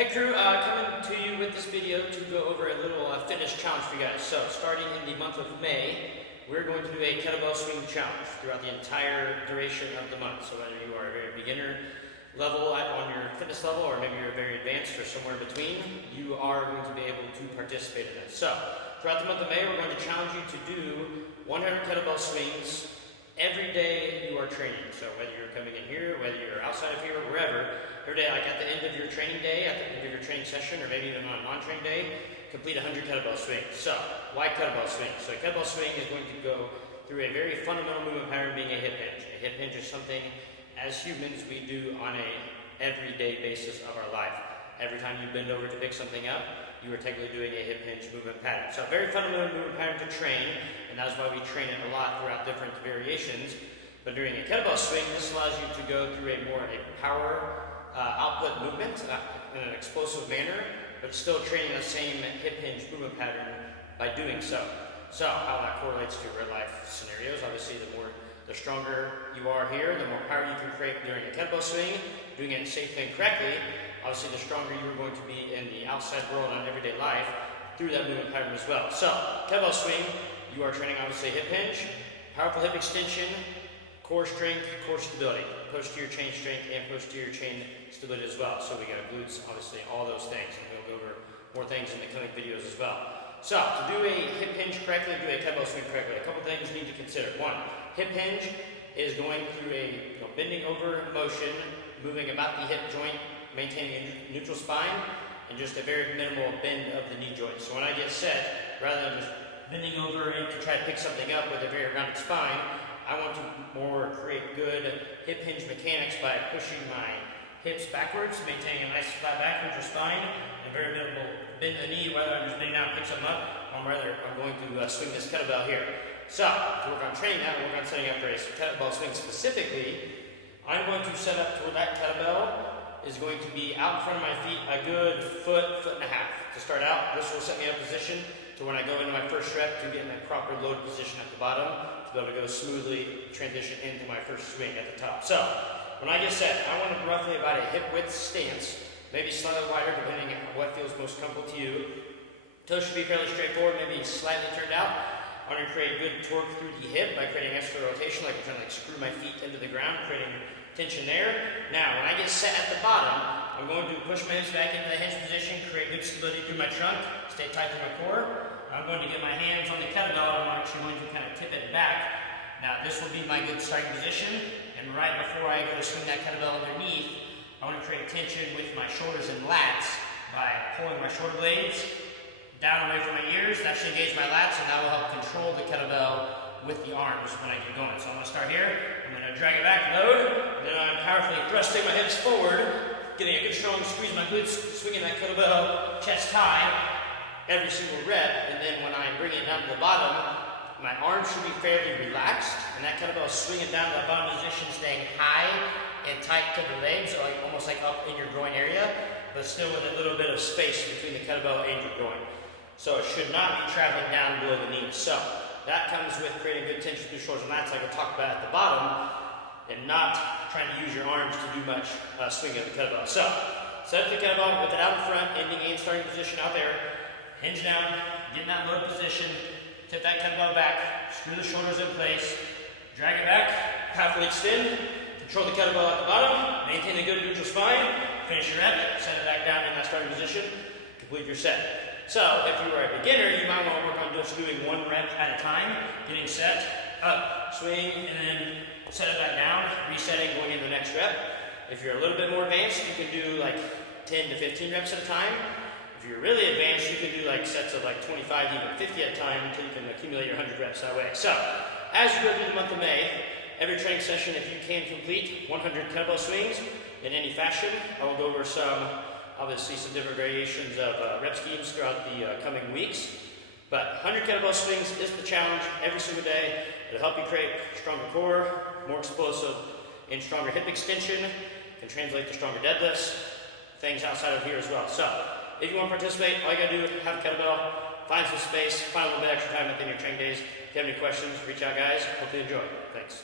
Hey crew, coming to you with this video to go over a little fitness challenge for you guys. So, starting in the month of May, we're going to do a kettlebell swing challenge throughout the entire duration of the month. So whether you are a very beginner level on your fitness level, or maybe you're very advanced or somewhere in between, you are going to be able to participate in this. So, throughout the month of May, we're going to challenge you to do 100 kettlebell swings every day you are training. So whether you're coming in here, whether you're outside of here, or wherever, every day, like at the end of your training day, at the end of your training session, or maybe even on a non-training day, complete 100 kettlebell swings. So, why kettlebell swing? So a kettlebell swing is going to go through a very fundamental movement pattern, being a hip hinge. A hip hinge is something, as humans, we do on a everyday basis of our life. Every time you bend over to pick something up, you are technically doing a hip hinge movement pattern. So a very fundamental movement pattern to train, and that's why we train it a lot throughout different variations. But during a kettlebell swing, this allows you to go through a power output movement in an explosive manner, but still training the same hip hinge movement pattern by doing so. So how that correlates to real life scenarios, obviously the stronger you are here, the more power you can create during a kettlebell swing, doing it safely and correctly. Obviously, the stronger you're going to be in the outside world on everyday life through that movement pattern as well. So, kettlebell swing, you are training obviously hip hinge, powerful hip extension, core strength, core stability, posterior chain strength, and posterior chain stability as well. So we got glutes, obviously, all those things, and we'll go over more things in the coming videos as well. So, to do a hip hinge correctly, do a kettlebell swing correctly, a couple things you need to consider. One, hip hinge is going through a bending over motion, moving about the hip joint, maintaining a neutral spine, and just a very minimal bend of the knee joint. So when I get set, rather than just bending over and to try to pick something up with a very rounded spine, I want to more create good hip hinge mechanics by pushing my hips backwards, maintaining a nice flat back neutral spine, and a very minimal bend of the knee, whether I'm just bending down and pick something up, or rather I'm going to swing this kettlebell here. So, to work on training that, work on setting up for a kettlebell swing specifically, I'm going to set up toward that kettlebell is going to be out in front of my feet a good foot and a half. To start out, this will set me in a position to when I go into my first rep to get in a proper load position at the bottom to be able to go smoothly transition into my first swing at the top. So, when I get set, I want roughly about a hip width stance, maybe slightly wider depending on what feels most comfortable to you. Toes should be fairly straightforward, maybe slightly turned out. I want to create good torque through the hip by creating extra rotation, like I'm trying to screw my feet into the ground, creating tension there. Now, when I get set at the bottom, I'm going to push my hips back into the hinge position, create good stability through my trunk, stay tight through my core. I'm going to get my hands on the kettlebell, and I'm actually going to kind of tip it back. Now, this will be my good starting position, and right before I go to swing that kettlebell underneath, I want to create tension with my shoulders and lats by pulling my shoulder blades down away from my ears. That should engage my lats, and that will help control the kettlebell with the arms when I get going. So I'm going to start here, I'm going to drag it back, load, and then I'm powerfully thrusting my hips forward, getting a good strong squeeze of my glutes, swinging that kettlebell chest high every single rep, and then when I bring it down to the bottom, my arms should be fairly relaxed, and that kettlebell is swinging down to the bottom position, staying high and tight to the legs, so almost like up in your groin area, but still with a little bit of space between the kettlebell and your groin. So it should not be traveling down below the knees. So that comes with creating good tension through shoulders and lats, like I talked about at the bottom, and not trying to use your arms to do much swinging of the kettlebell. So, set up the kettlebell with it out in front, ending and starting position out there, hinge down, get in that low position, tip that kettlebell back, screw the shoulders in place, drag it back, powerfully extend, control the kettlebell at the bottom, maintain a good neutral spine, finish your rep, set it back down in that starting position, complete your set. So, if you are a beginner, you might want to work on just doing one rep at a time, getting set, up, swing, and then set it back down, resetting, going into the next rep. If you're a little bit more advanced, you can do like 10 to 15 reps at a time. If you're really advanced, you can do like sets of like 25 to even 50 at a time until you can accumulate your 100 reps that way. So, as you go through the month of May, every training session, if you can complete 100 kettlebell swings in any fashion, I will go over obviously some different variations of rep schemes throughout the coming weeks. But 100 kettlebell swings is the challenge every single day. It'll help you create stronger core, more explosive, and stronger hip extension. Can translate to stronger deadlifts, things outside of here as well. So, if you want to participate, all you gotta do is have a kettlebell, find some space, find a little bit extra time within your training days. If you have any questions, reach out guys. Hope you enjoy. Thanks.